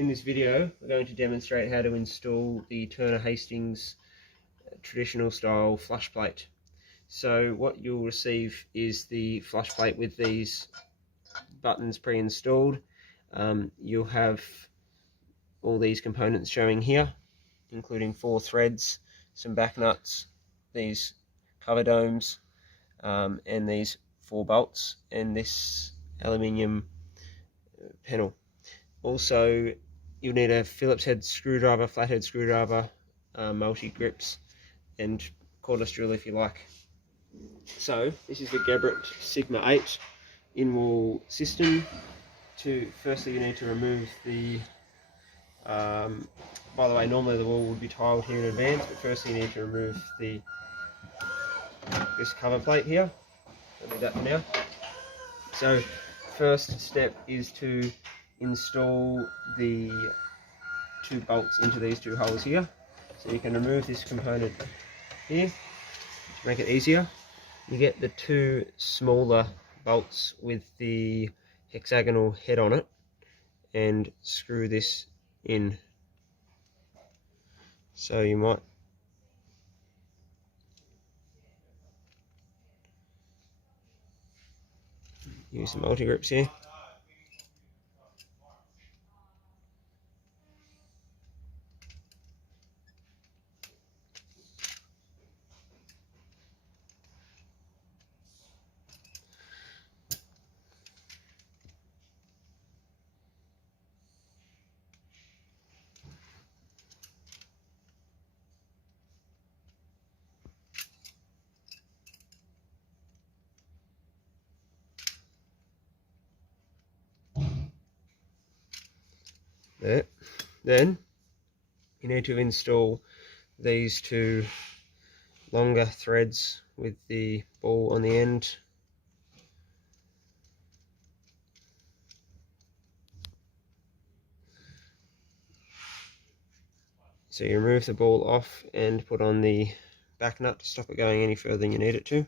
In this video, we're going to demonstrate how to install the Turner Hastings traditional style flush plate. So what you'll receive is the flush plate with these buttons pre-installed. You'll have all these components showing here, including 4 threads, some back nuts, these cover domes, and these 4 bolts, and this aluminium panel. Also, you'll need a Phillips head screwdriver, flathead screwdriver, multi grips, and cordless drill if you like. So this is the Gabbert Sigma 8 in-wall system. Firstly, you need to remove the by the way, normally the wall would be tiled here in advance, but firstly you need to remove this cover plate here. I'll do that for now. So first step is to install the 2 bolts into these 2 holes here. So you can remove this component here to make it easier. You get the 2 smaller bolts with the hexagonal head on it and screw this in. So you might use the multi grips here. There. Then you need to install these 2 longer threads with the ball on the end. So you remove the ball off and put on the back nut to stop it going any further than you need it to.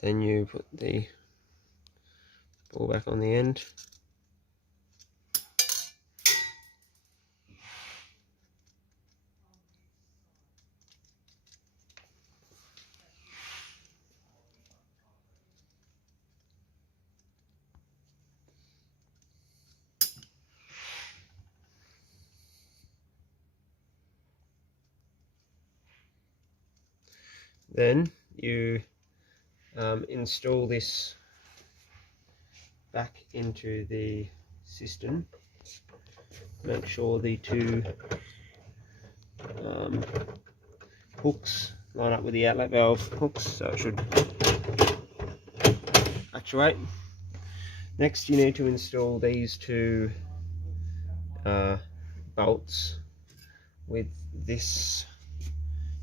Then you put the ball back on the end. Then you install this back into the system. Make sure the 2 hooks line up with the outlet valve hooks, so it should actuate. Next you need to install these 2 bolts with this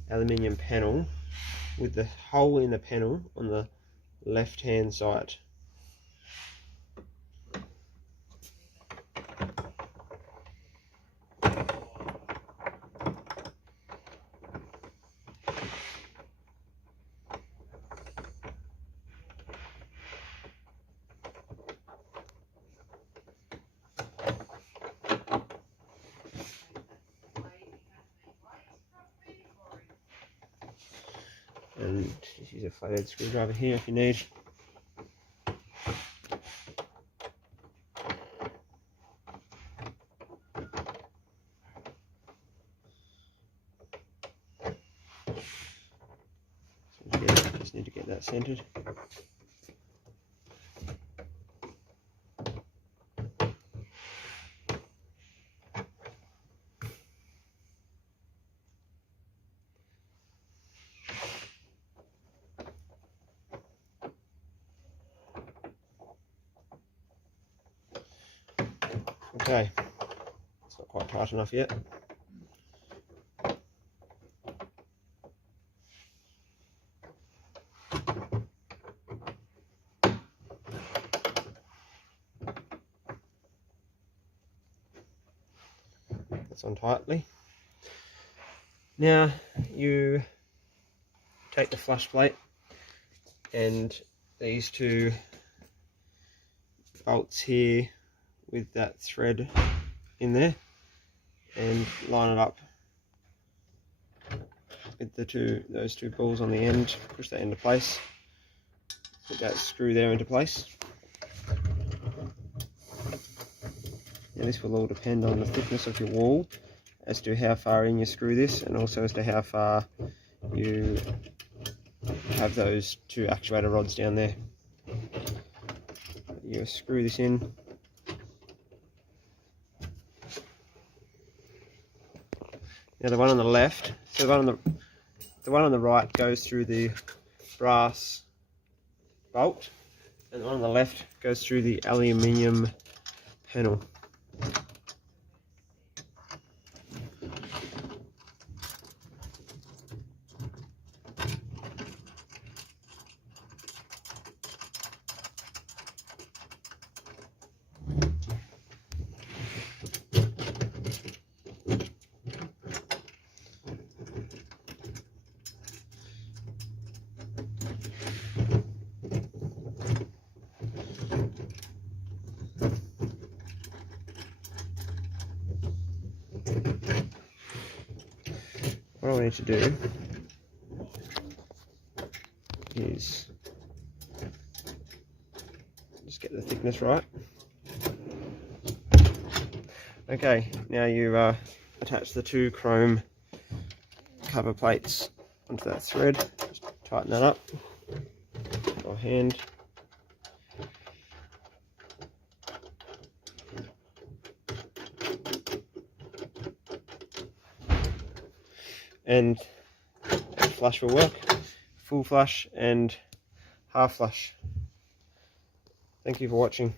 aluminium panel, with the hole in the panel on the left hand side. And just use a flathead screwdriver here if you need. So just need to get that centered. Okay, it's not quite tight enough yet. That's on tightly. Now you take the flush plate and these two bolts here with that thread in there and line it up with those two balls on the end. Push that into place. Put that screw there into place. Now this will all depend on the thickness of your wall as to how far in you screw this, and also as to how far you have those two actuator rods down there. You screw this in. Now the one on the left, so the one on the right goes through the brass bolt, and the one on the left goes through the aluminium panel. What I need to do is just get the thickness right. Okay, now you attach the two chrome cover plates onto that thread. Just tighten that up by hand. And flush will work, full flush and half flush. Thank you for watching.